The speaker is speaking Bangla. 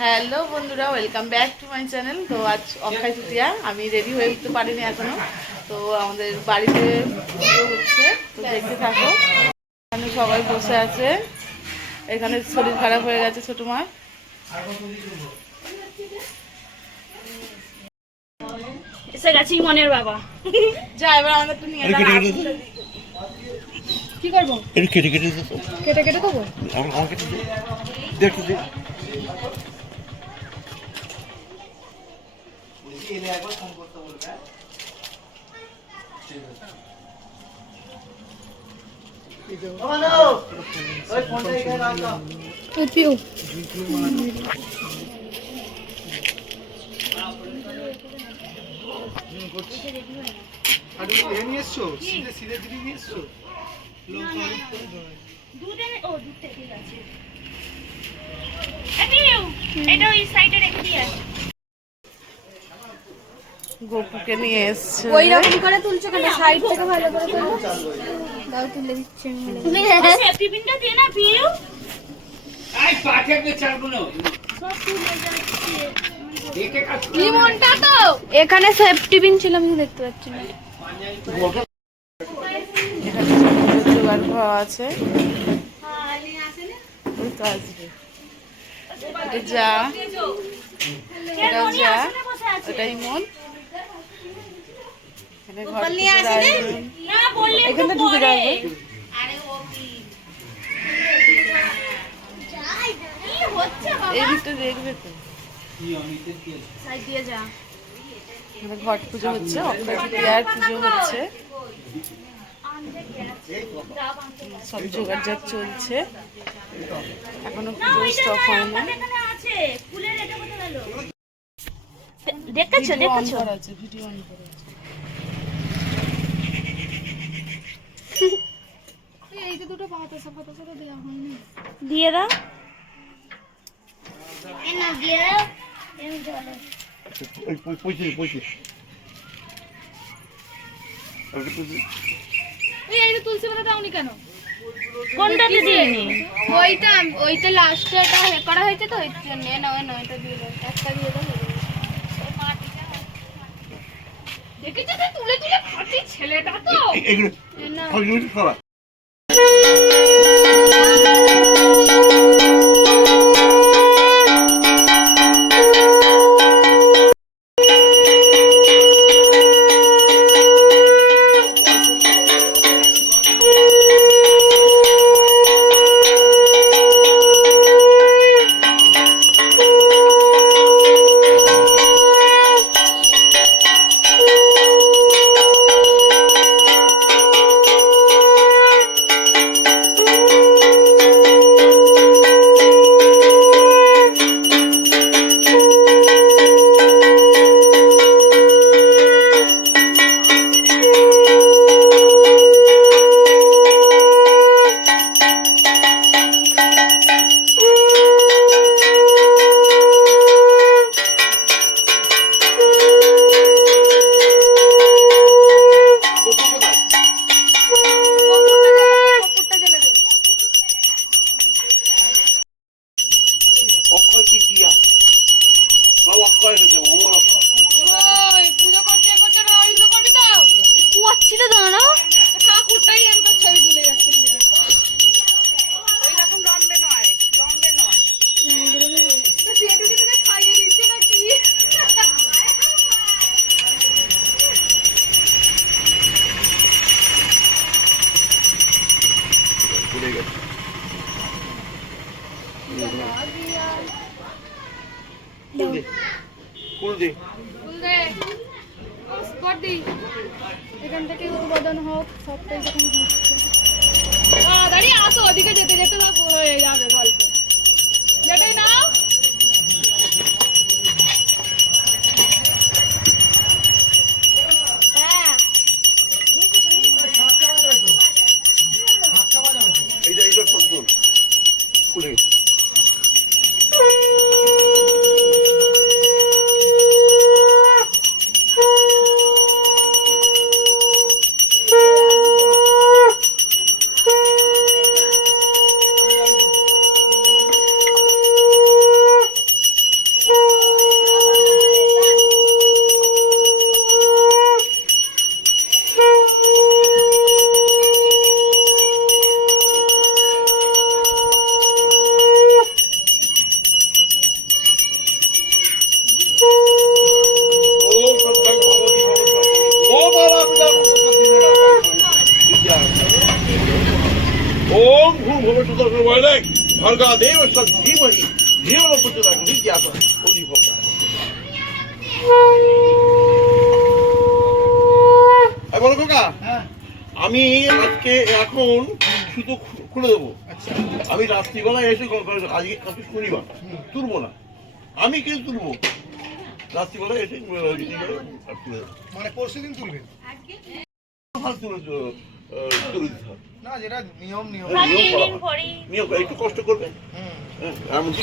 হ্যালো বন্ধুরা, welcome back to my channel. তো আজ অক্ষয় তৃতীয়া, আমি রেডি হয়ে উঠতে পারিনি এখনো। তো আমাদের বাড়িতে পুজো হচ্ছে, তো দেখতে থাকো। এখানে সবাই বসে আছে। এখানে শরীর খারাপ হয়ে গেছে ছোট মা। এসে গেছি মনের বাবা। যা এবার আমাদের তো নিয়ে কি করবো? কেটে কেটে কেটে কেটে দেবো। আমাকে দেখতে দে। গোপুকে নিয়ে এসছে। ওই রকম করে তুলছো কেন? সাইড থেকে ভালো করে তুলো। দাও, তুলে দিচ্ছি আমি। তুমি সেফটি পিনটা দিয়ে না পিউ। আই পাঠাকে ছাড়বো না। লিমনটা তো এখানে সেফটি পিন ছিল, আমি দেখতে পাচ্ছি না। এখানে জোগাড় খাওয়া আছে। ওই তো আসবে। এটা যা, এটাও যা, ওটাই মন। এখানে ঘর এখানে ঢুকে যাবে। এই দিকটা দেখবে তো। এখানে ঘট পুজো হচ্ছে, অক্ষয় তৃতীয়ার পুজো হচ্ছে, সব জোগাড় চলছে। এখনো পুজো স্টপ হয় না। দেখেছো দেখেছো? ভিডিও অন করা আছে। এই যে দুটো বাতাসা বাতাসা দেওয়া হয়নি, দিয়ে দাও। এনা দিয়ে দাও। এনে চলো। ওই পয়সা পয়সা এই যে তুলসী পাতা দাওনি কেন? কোনটাতে দিইনি? ওইটা লাস্টে এটা হে করা হয়েছে তো, ওইটা নে না, ওই নয় এটা দিয়ে দাও, একটা দিয়ে দাও। দেখেছো তো তুলে তুলে খাচ্ছি ছেলেটা তো। এগুলো খাওয়া অক্ষয় তৃতীয়া বা অক্ষয় হয়েছে অমর। ওই পূজা করতে করতে রইল করবি তো কুয়াচ্ছি তো দাঁড়া ঠাকুরটাই আমি তো ছবি তুলে যাচ্ছে। ওই রকম লম্বে নয়, লম্বে নয়। পেটুকে খাইয়ে দিচ্ছে না কি? ভুলে গেছে। এখান থেকে উদ্বোধন হোক, সবটাই যখন হচ্ছে দাঁড়িয়ে আসো, ওদিকে যেতে যেতে সব হয়ে যাবে গল্প। যেটাই নাও এইটা খুলে Correct. Bhargadeva Sadhimahi. Dhiyo Putraka Vidyata. Holy Bhakta. বলো কাকা আমি আজকে এখন সুতো খুলে দেবো আমি রাত্রিবেলায় এসে আজকে কাছে শনিবার তুলবো না আমি কিন্তু তুলবো রাত্রিবেলায় এসে খুলে দেবো মানে পরশু দিন তুলবেন তুলে তুলে দিতে হবে না যেটা নিয়ম নিয়ম করা হয়। নিয়ম একটু কষ্ট করবে হ্যাঁ এমন কি